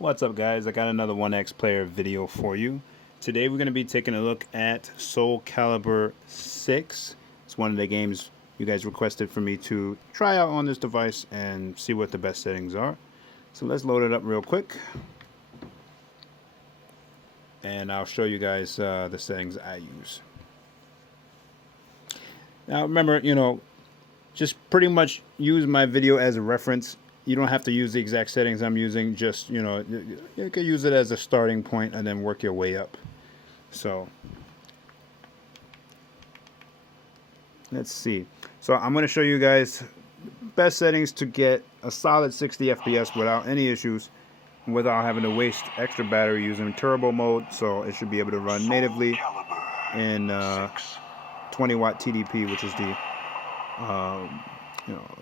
What's up, guys? I got another OneXplayer video for you. Today we're going to be taking a look at Calibur 6. It's one of the games you guys requested for me to try out on this device and see what the best settings are. So let's load it up real quick. And I'll show you guys the settings I use. Now remember, just pretty much use my video as a reference. You don't have to use the exact settings I'm using. Just, you can use it as a starting point and then work your way up. So let's see. So I'm going to show you guys best settings to get a solid 60 FPS without any issues, without having to waste extra battery using turbo mode. So it should be able to run natively in 20 watt TDP, which is the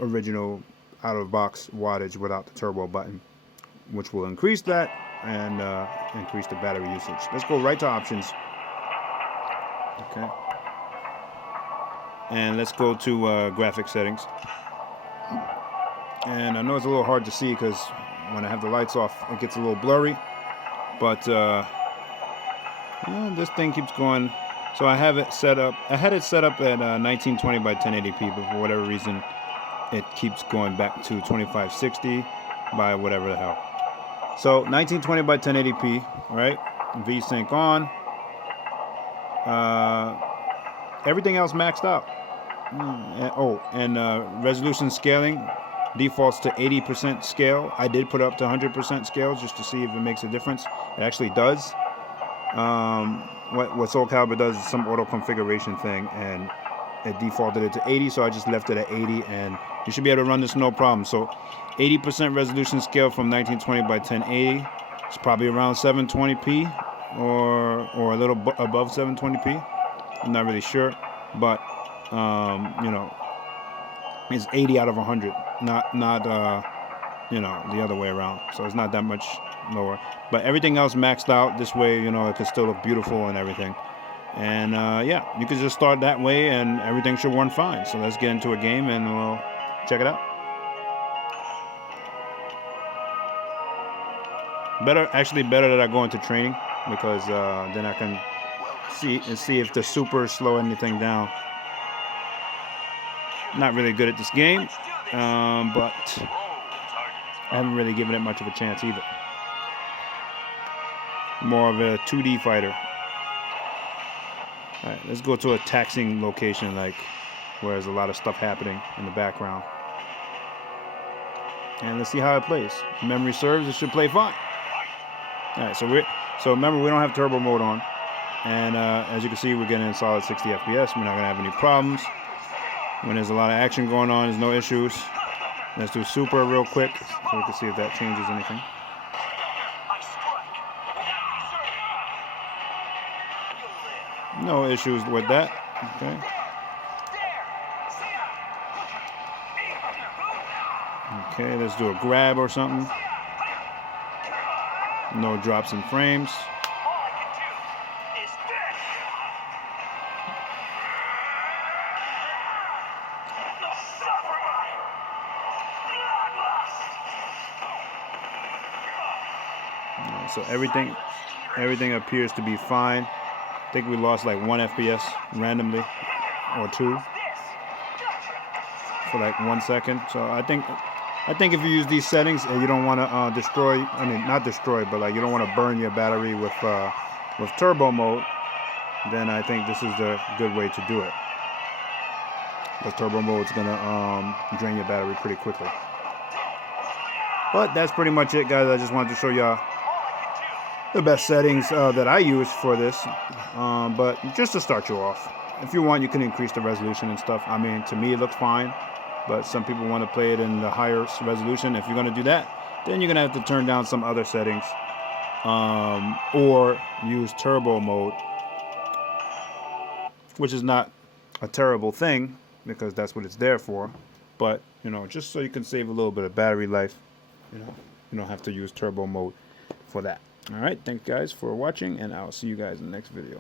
original out of box wattage without the turbo button, which will increase that and increase the battery usage. Let's go right to options. Okay, and let's go to graphic settings. And I know it's a little hard to see because when I have the lights off it gets a little blurry, but this thing keeps going. So I have it set up, I had it set up at 1920 by 1080p, but for whatever reason it keeps going back to 2560 by whatever the hell. So 1920 by 1080p, right? VSync on. Everything else maxed out. Resolution scaling defaults to 80% scale. I did put up to 100% scale just to see if it makes a difference. It actually does. What Calibur does is some auto configuration thing, and it defaulted it to 80, so I just left it at 80, and you should be able to run this no problem. So 80% resolution scale from 1920 by 1080. It's probably around 720p or a little above 720p. I'm not really sure, but it's 80 out of 100, not the other way around. So it's not that much lower, but everything else maxed out this way. It can still look beautiful and everything. And yeah, you can just start that way and everything should run fine. So let's get into a game and we'll check it out. Better that I go into training, because then I can see if the supers slow anything down. Not really good at this game, but I haven't really given it much of a chance either. More of a 2D fighter. Alright, let's go to a taxing location, like where there's a lot of stuff happening in the background. And let's see how it plays. If memory serves, it should play fine. Alright, so remember, we don't have turbo mode on. And as you can see, we're getting a solid 60 FPS. We're not going to have any problems. When there's a lot of action going on, there's no issues. Let's do super real quick so we can see if that changes anything. No issues with that. Okay. Okay, let's do a grab or something. No drops in frames. So everything appears to be fine. I think we lost like 1 FPS randomly, or 2, for like 1 second. So I think if you use these settings and you don't want to not destroy, but like you don't want to burn your battery with turbo mode, then I think this is the good way to do it. Because turbo mode is gonna drain your battery pretty quickly. But that's pretty much it, guys. I just wanted to show y'all the best settings that I use for this, but just to start you off. If you want, you can increase the resolution and stuff. I mean, to me it looks fine, but some people want to play it in the higher resolution. If you're going to do that, then you're going to have to turn down some other settings, or use turbo mode, which is not a terrible thing because that's what it's there for. But just so you can save a little bit of battery life, you don't have to use turbo mode for that. Alright, thanks guys for watching, and I'll see you guys in the next video.